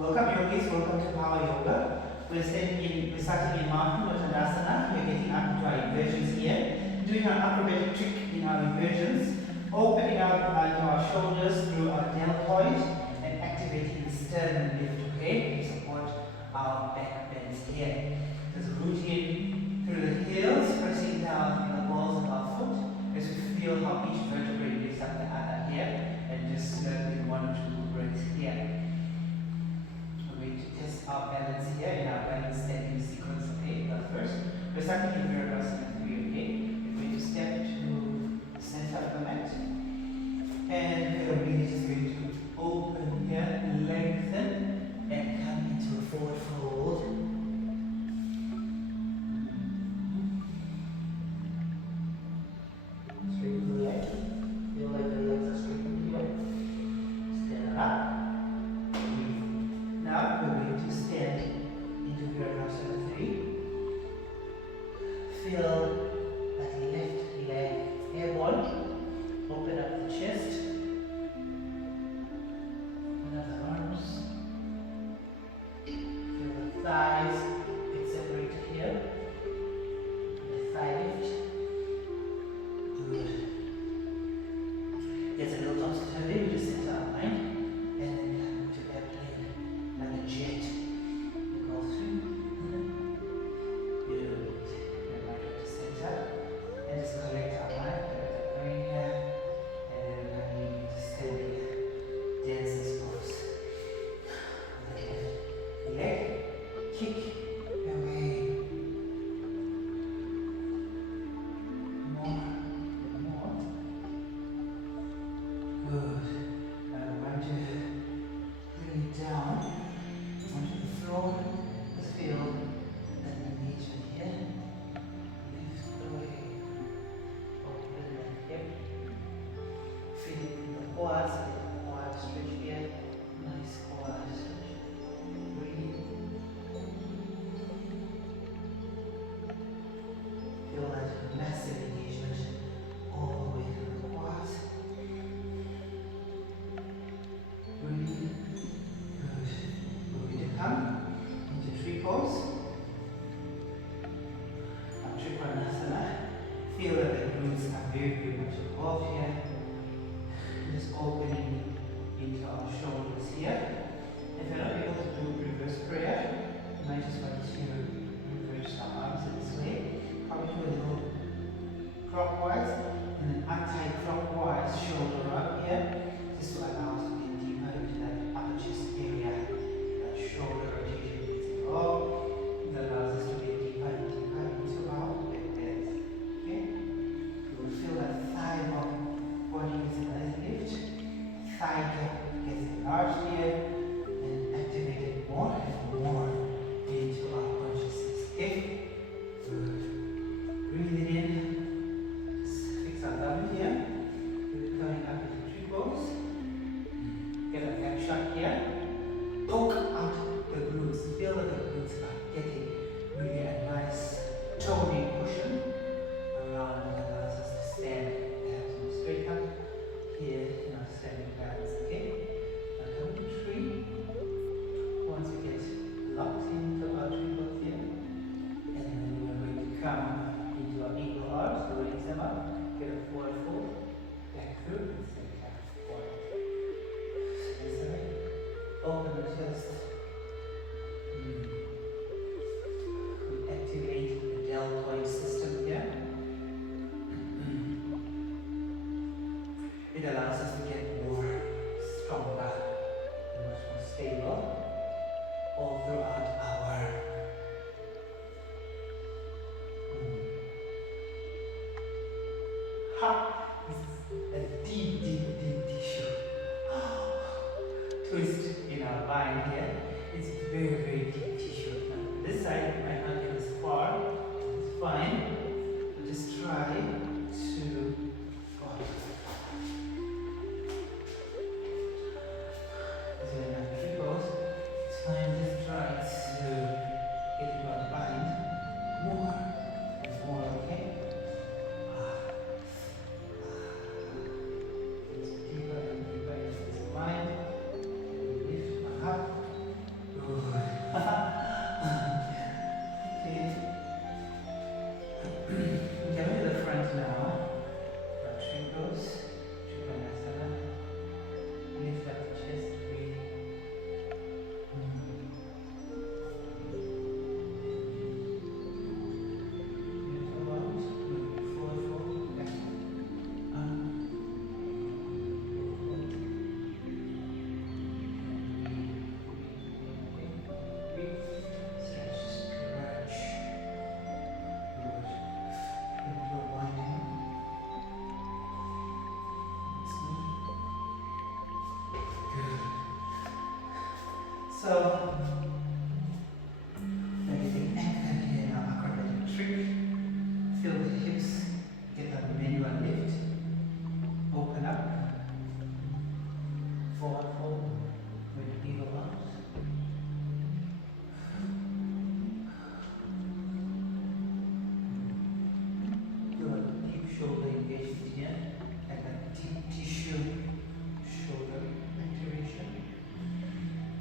Welcome yogis, welcome to Power Yoga. We're starting in Mountain Uttanasana. We're getting up into our inversions here. Doing an acrobatic trick in our inversions. Opening up our shoulders through our deltoid and activating the sternum lift, okay? To support our back bends here. Just rooting through the heels, pressing down in the balls of our foot as we feel how each vertebrae lifts up the other here. And just in 1 or 2 breaths here. We're going to test our balance here in our balance standing sequence of 8. But first, we're starting in Virabhasana 3, okay? We're going to step to the center of the mat. And we're really just going to open here, lengthen, and come into a forward fold. Straighten the leg. Feel like the legs are straightened here. Stand up. Now we're going to stand into Virabhasana 3. Feel that left leg airborne. Open up the chest. Another arms. Feel the thighs get separated here. The thigh lift. Good. There's a little topsy-turvy, we just center our mind. And then come to airplane like a jet. You go through. Good. And right to center. And just collect our mind. Going here. And then coming into standing dancer's pose. The left leg. Kick. Away. More. And more. Good. Now I want to bring it down onto the floor. Just feel that engagement here. Lift away. Open the hip. Feel it in the quads. Get the quad stretch here. Nice quad stretch. Breathe. Feel that massive engagement all the way through the quads. Breathe. Good. We're going to come into tree pose. Our Triplanasana. Feel that the glutes are very, very much involved here. Just opening into our shoulders here. If you're not able to do reverse prayer, you might just want to reverse our arms in this way. Come to a little clockwise and then anti-clockwise shoulder up here. Just to allow us to get deeper into that upper chest area. That shoulder rotation is involved. It allows us to get deeper and deeper into our back bends. Okay? You will feel that thigh body gets a nice lift. Thigh gap gets enlarged here and activated more and more into our consciousness. Okay? Good. Breathe it in. Just fix our tummy here. We're coming up into tree pose. Get a back shot here. Poke out the glutes. Feel that the glutes are getting really a nice toning cushion around that allows us to stand. Perhaps in a straight up here in our standing balance. Okay? Now come to tree. Once we get locked into our tree pose here, and then we are going to come into our eagle arms, so raise them up, get a forward fold, back through, and then back forward. This way. Open the chest. We activate the deltoid system here. It allows us to get more stronger and much more stable all throughout our This is a deep, deep, deep tissue. Twist in our spine here. It's very, very deep tissue. Now, this side might not get as far. It's fine. But just try to follow. As you're in a tree pose, it's fine. Just try to get your bind more and more, okay? Just deeper and deeper into this bind. Lift up.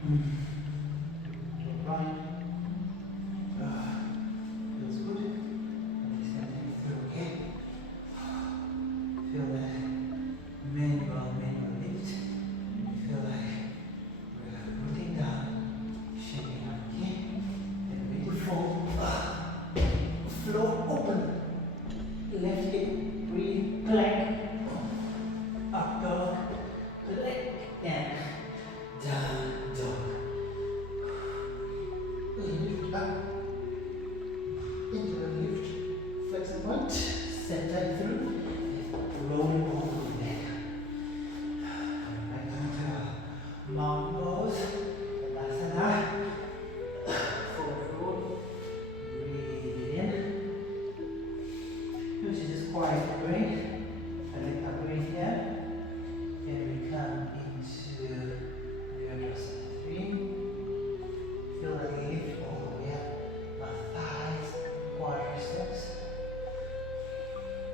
Your line. Feels good. I'm just going to take it through, okay? Feel that manual lift. Feel like we're rooting down, shaking up, okay? And ready for floor open. Left hip, breathe, plank. Up dog, leg, and down dog. Lift up. Into the lift. Flex the butt. Set that through. Roll it over the neck. Right onto mountain pose. Balasana. Forward roll. Breathe in. Which is just quiet the brain. I like that brain here. Then we come into Prasarita 3. Feel the lift all the way up. My thighs, quadriceps.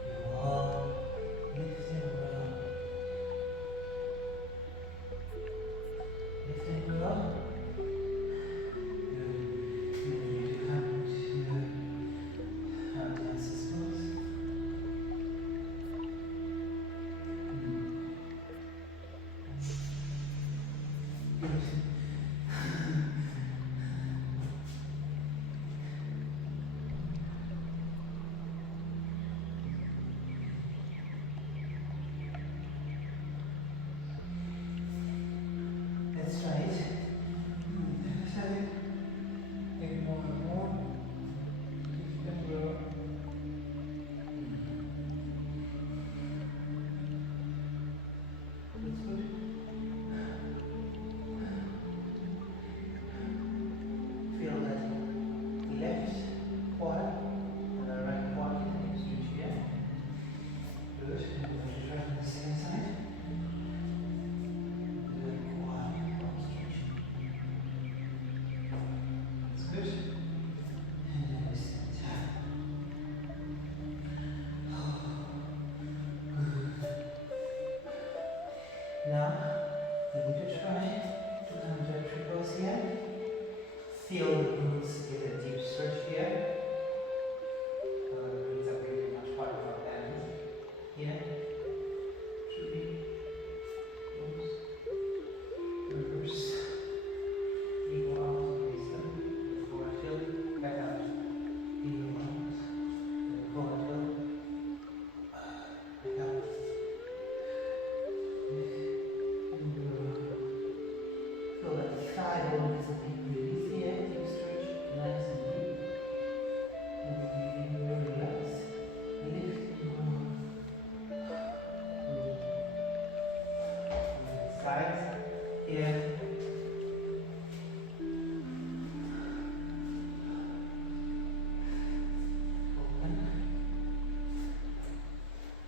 You walk, lift and roll. Lift and roll. Good. Then we need to come to dancer's pose. Good. Let's try it. Let's have it. Take more and more. Lift and roll. That's good. Feel that left quad and the right quad is stretched here. Good. And we're going to try on the same side. Good quad stretch. That's good. And then we sit down. Now, we're going to try 200 triples here. Feel the glutes get a deep stretch here. The glutes are very much part of our balance. Here. 3. Close. Reverse. Ego arms, raise them. Forward tilt. Back out. Ego arms. Forward tilt. Back out. Feel like the thigh bone is a deep release here, deep stretch, nice and deep. And breathing, relax, lift and go. Sides here. Open.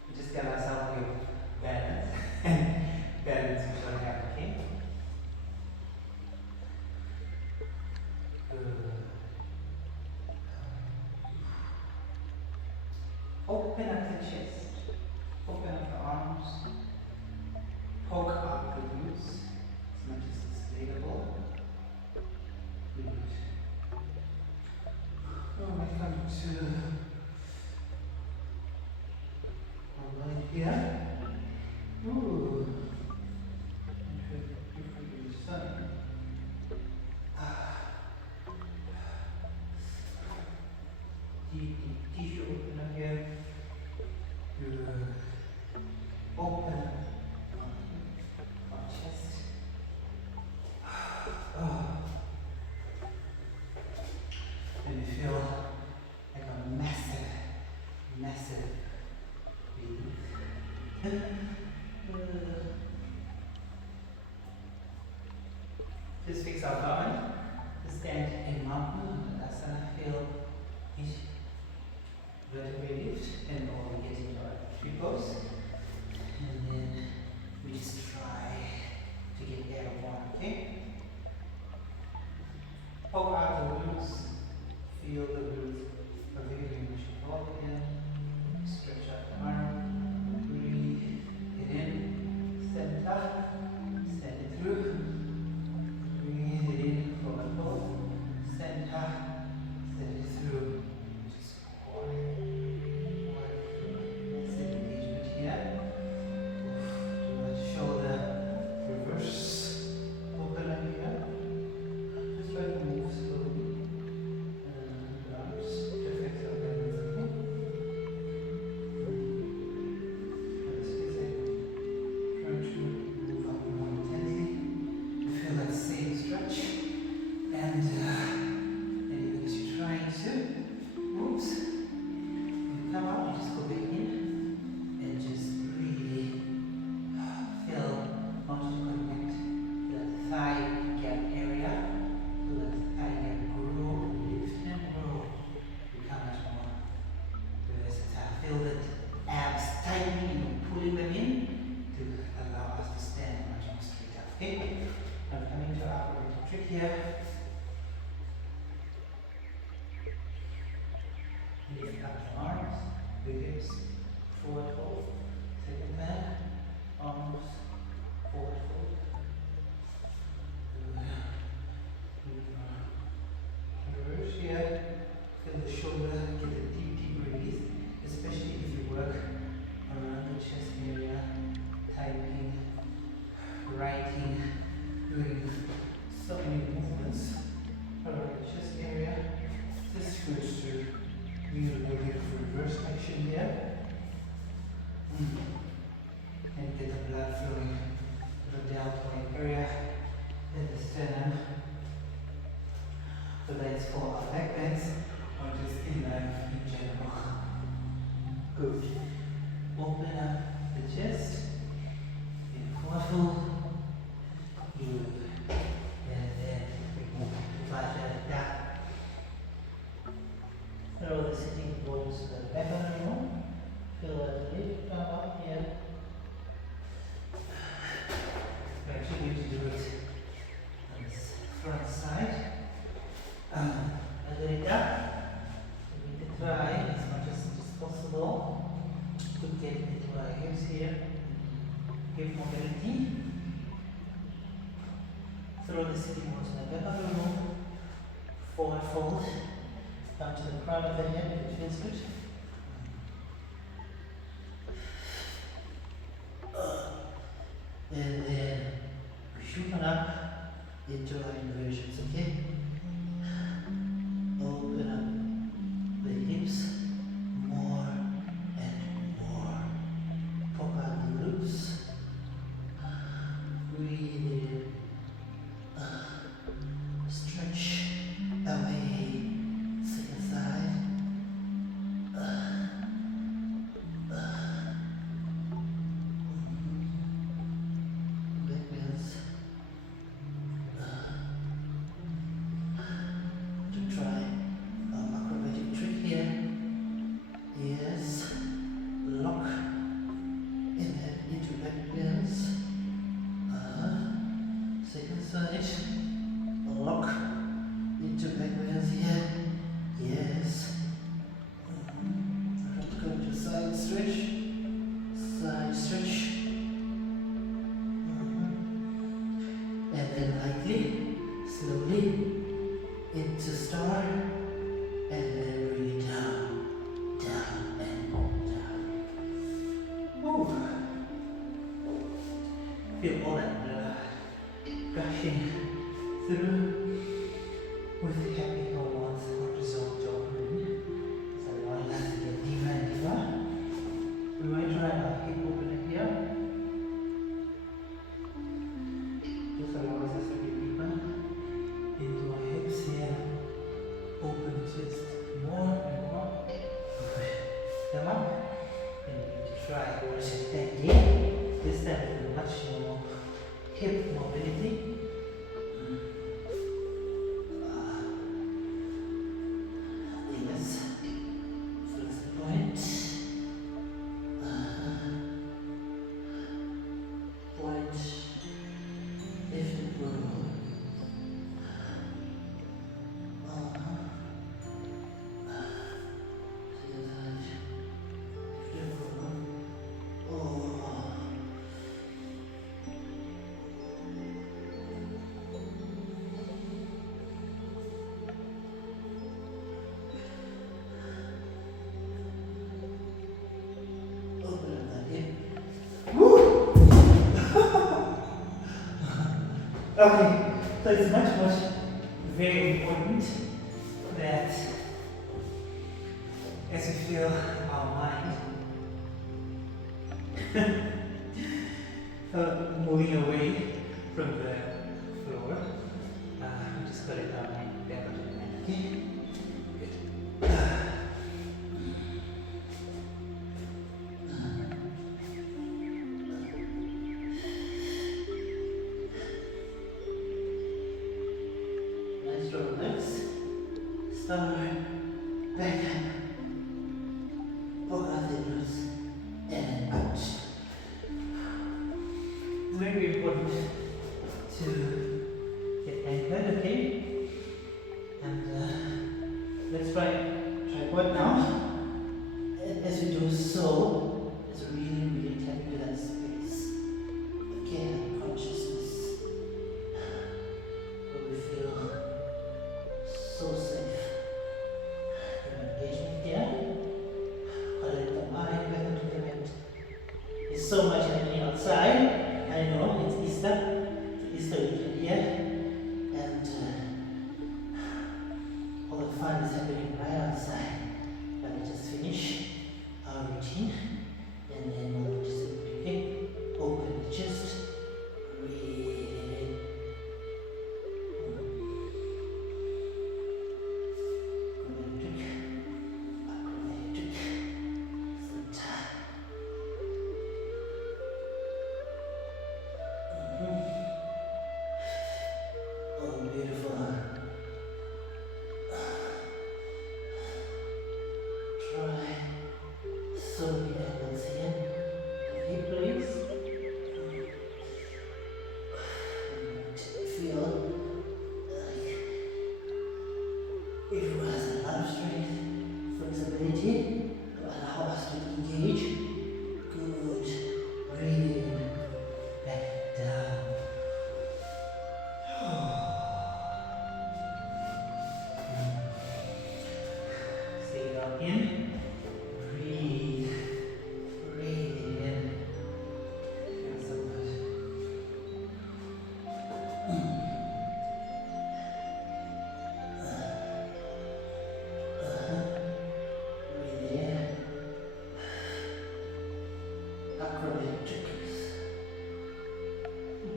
We just tell ourselves we have balance. Balance we shall have, okay? Open up the chest, open up the arms, poke up the glutes as much as it's available. Good. Now we come to our line here. Ooh. Good sun. Deep tissue open up here. Good. Open our chest. And you feel like a massive relief. Just fix our garment. Just stand in mountain. Asana. Feel each vertebrae lift and all we get into our triples. And then we just try to get airborne, okay? Poke out the glutes. Feel the glutes are very much involved again. Stretch out the arm. Breathe it in. Stand up. Stand it through. Breathe. here. Lift up the arms, the hips, forward fold. Second hand, arms, forward fold. Reverse here. Feel the shoulder, get a deep, deep release, especially if you work around the chest area, typing, writing, doing so many movements around the chest area. This switch to use a little bit of reverse action here. And get the blood flowing to the deltoid area in the sternum. Whether it's for our backbends or just in life in general. Good. Open up the chest. In forward fold. Good. And then we move to Prasarita. Throw the sitting bones to the back of the room. Feel a little come up here. We're actually going to do it on this front side. Prasarita. We need to try as much as possible to get into our hips here. Hip mobility. Throw the sitting bones to the back of the room. Forward fold. Come to the crown of the head, which feels good. And then we shoot on up into our inversions, okay? Open up the hips more and more. Pop out the glutes. Breathe in. Stretch away. Second side. Backbends. To try an acrobatic trick here. Yes. Lock in and into backbends. Second side. Lock into backbends here. Yes. Go to side stretch. Side stretch. And then lightly, slowly into star. And then really down, down, and down. Woo. Feel all that blood gushing through with happy hormones, cortisol, dopamine. It's allowing us to get deeper and deeper. We might try our hip opener here. This allows us to get deeper into our hips here. Open the chest more and more. Push them up. And we need to try Prasarita again. This time with much more hip mobility. Yes. First point. Point. Lift and roll. Okay, so it's much very important that as we feel our mind moving away from the floor, we just put it down and back onto the mat, okay? Good. Let's start back up. Both of the and out. Very important to get anchored, okay? feel like it has a lot of strength, flexibility to allow us to engage. Good. Breathe in, back down. Stay down in. Breathe. Breathe in. Feels so good. Breathe in. Acrobatics.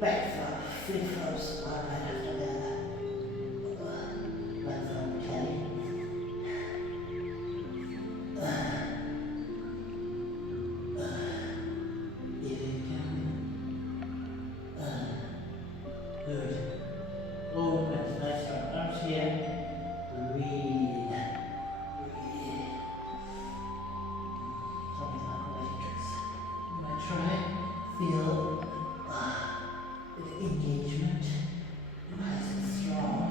Back flip, flip flops, one right after the other. Back flip, Kelly. Good. Open, nice strong arms here. Breathe. Breathe. Some of acrobatics. I'm gonna try. Feel the engagement. Nice and strong.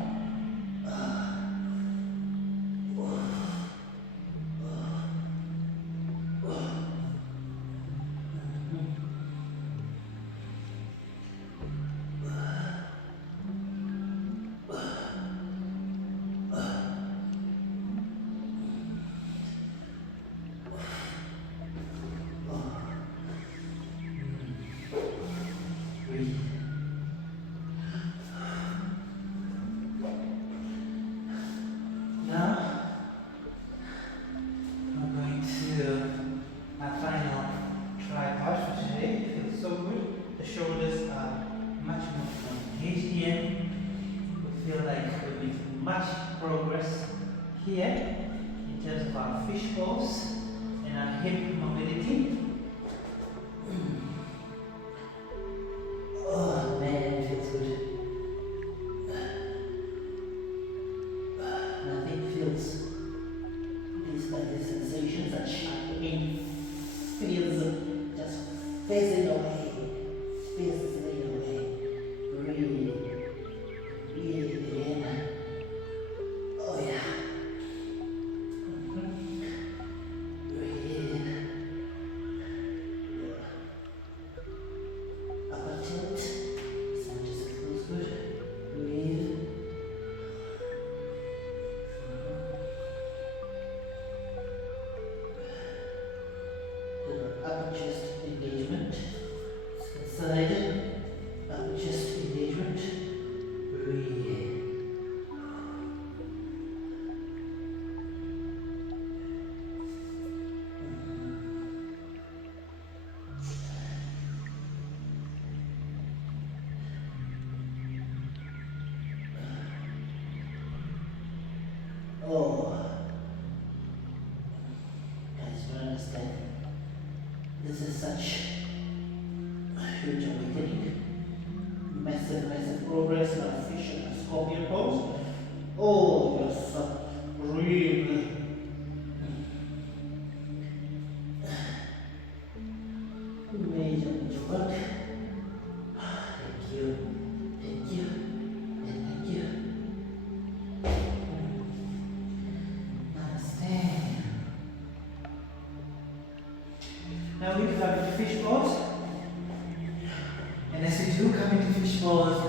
Breathe. Now, I'm going to our final tripod for today. It feels so good. The shoulders are much more engaged here. We feel like we make much progress here in terms of our fish pose and our hip mobility. Oh man, it feels good. Nothing feels these like the sensations that sharp pain feels just fizzing away. Fizzing away. Breathe. Breathe in. Oh yeah. Breathe. Upper tilt. So just feels good. Breathe. Upper chest engagement. Inside. Upper chest engagement. Breathe. Oh, guys, you understand? This is such a huge awakening. Massive, massive progress in our fish and scorpion pose. Oh, yes, really. Major, major work. Thank you, thank you, and thank you. Namaste. Now we come into fish pose. And as we do come into fish pose,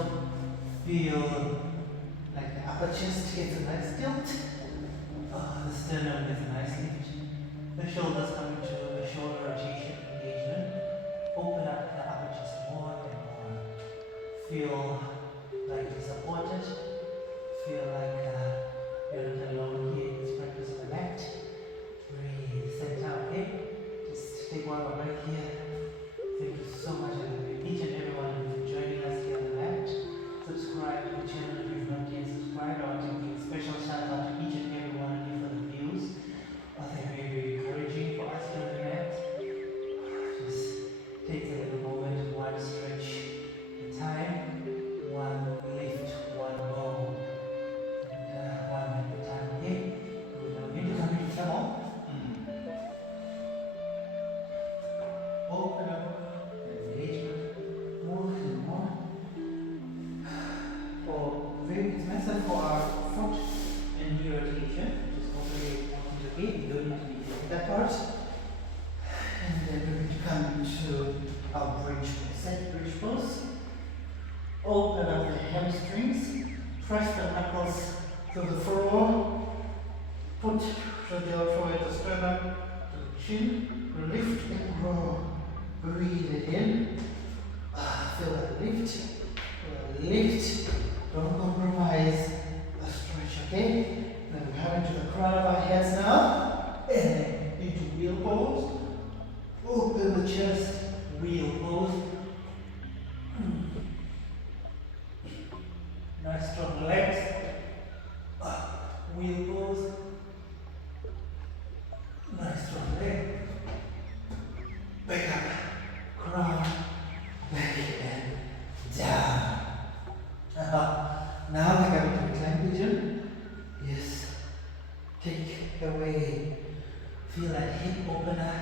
feel like the upper chest gets a nice tilt. Oh, the sternum gets a nice lift. The shoulders come into a shoulder rotation engagement. Open up the upper chest more and more. Feel like you're supported. Feel like you're not alone here in this practice of the mat. Breathe, center, okay? Just take one more breath here. Thank you so much, each and everyone for joining us here on the mat. Subscribe to the channel if you've not yet subscribed. I want to give a special shout out to each and every one of you for the views. They're very, very encouraging for us here on the mat. Just take a little moment, one stretch at a time, one lift, Press the knuckles to the floor. Put the deltoid, the sternum to the chin. Lift and grow. Breathe it in. Feel that lift. Lift. Don't compromise. A stretch, okay? Then we're coming to the crown of our heads now. And into wheel pose. Open the chest. Wheel pose. Nice strong legs. Wheel pose. Nice strong leg. Back up. Crown. Back and down. Now we're coming to recline pigeon. Yes. Take away. Feel that hip opener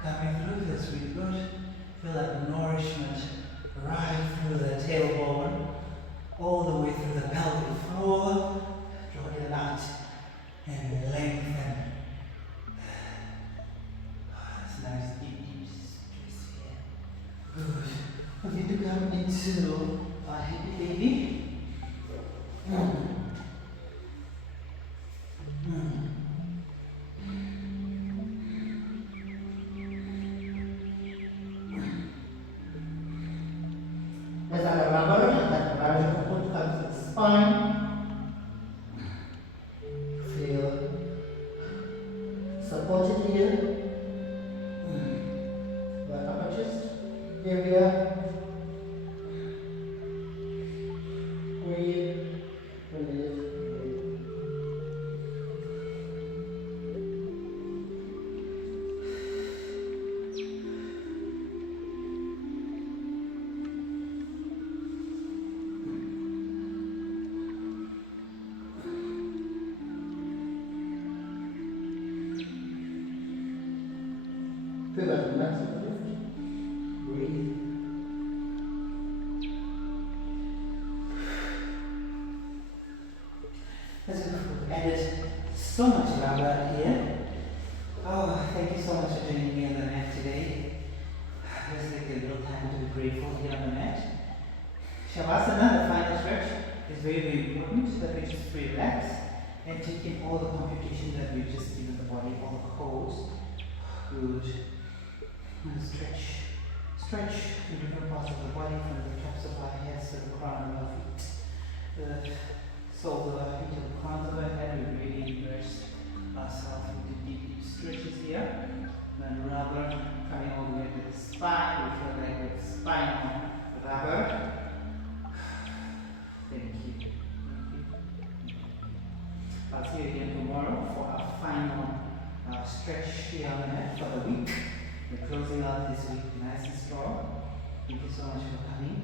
coming through. That's really good. Feel that nourishment right through the tailbone, all the way through the pelvic floor. Draw it out and lengthen. That's nice, deep stretch here. Good. We need to come into our happy baby. As a rubber, that rubber foot comes to the spine. Feel supported here. The upper chest area. Breathe, release, breathe. Feel that massive lift. Breathe. We've added so much rubber here. Oh, thank you so much for joining me on the mat today. Let's take a little time to be grateful here on the mat. Shavasana, the final stretch, is very, very important that we just relax and take in all the computation that we've just given the body, all the pose. Good. And stretch to different parts of the body, from the tops of our heads to the crown of our feet. The soles of our feet to the crowns of our head. We really immerse ourselves into deep stretches here. Then rubber coming all the way to the spine. We feel like we're spinal rubber. Thank you. I'll see you again tomorrow for our final stretch here on the mat for the week. We're closing out this week nice and strong. Thank you so much for coming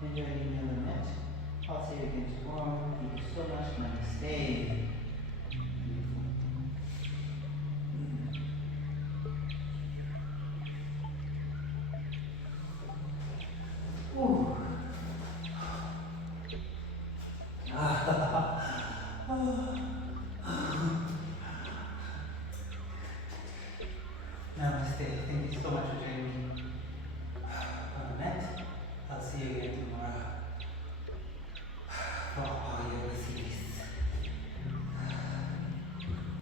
and joining me on the mat. I'll see you again tomorrow. Thank you so much. Namaste. Ooh.